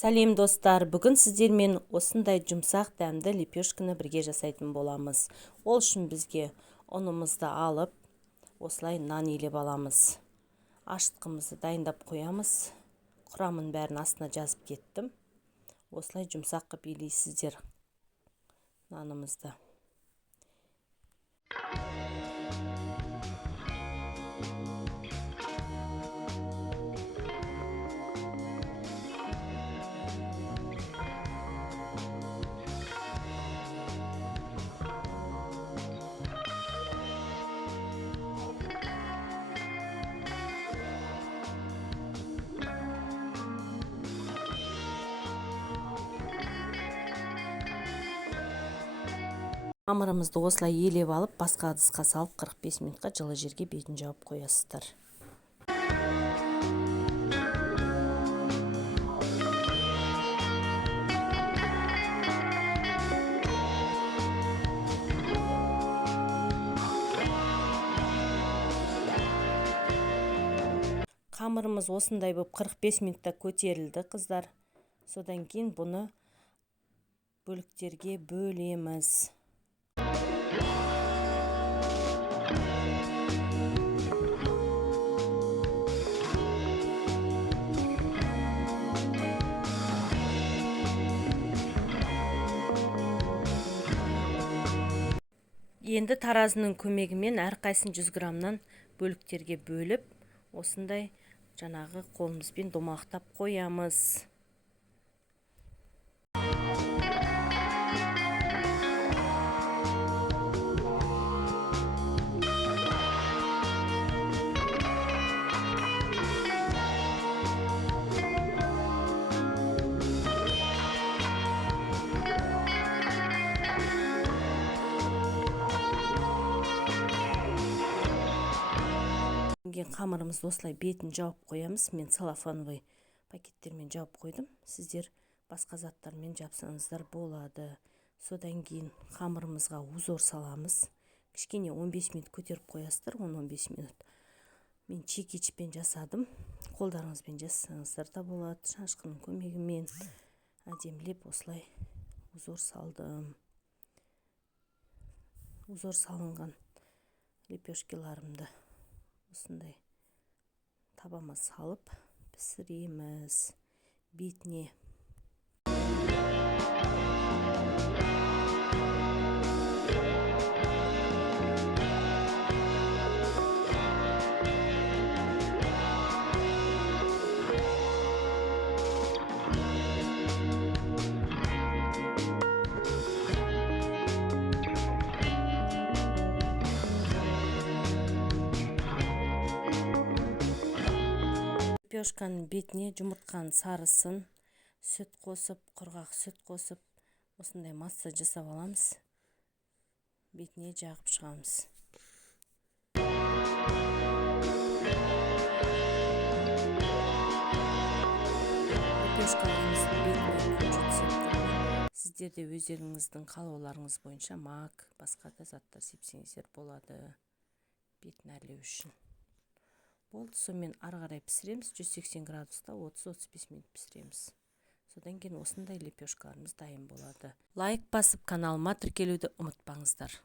Сәлем достар, бүгін сіздермен осындай жұмсақ дәмді лепешканы бірге жасайтын боламыз. Ол үшін бізге ұнымызды алып, осылай нан илеп аламыз. Ашытқымызды дайындап қоямыз. Құрамын бәрін астына жазып кеттім. Осылай жұмсақ қып илейсіздер нанымызды. Қамырымызды осылай елеп алып, басқа ыдысқа салып 45 минутқа жылы жерге бетін жауып қоясыздар. Қамырымыз осындай болып 45 минутта көтерілді, қыздар. Содан кейін бұны бөліктерге бөлеміз. Енді таразының көмегімен әрқайсысын 100 граммнан бөліктерге бөліп, осындай жаңағы қолымызбен домалақтап қоямыз. Қамырымызды осылай бетін жауып қоямыз. Мен целлофановый пакеттермен жауып қойдым. Сіздер басқа заттармен жапсаңыздар болады. Содан кейін қамырымызға узор саламыз. Кішкене 15 минут көтеріп қоясыздар, 10-15 минут. Мен чекичпен жасадым. Қолдарыңызбен жасасаңыздар да болады. Шанышқының көмегімен әдемілеп осылай узор салдым. Узор салынған лепешкаларымды осындай табама салып пісіреміз бетіне. Лепешканың бетіне жұмыртқаның сарысын, сүт қосып, құрғақ сүт қосып, осындай масса жасап аламыз. Бетіне жағып шығамыз. Лепешкаларымыздың бетіне күн сепкенде, сіздер де өздеріңіздің қалауларыңыз бойынша мак, басқа да заттар сепсеңіздер болады бетін әрлеу үшін. Болды, сонымен ары қарай пісіреміз. 180 градуста 30-35 минут пісіреміз. Содан кейін осындай лепешкаларымыз дайын болады. Лайк басып, каналыма тіркелуді ұмытпаңыздар.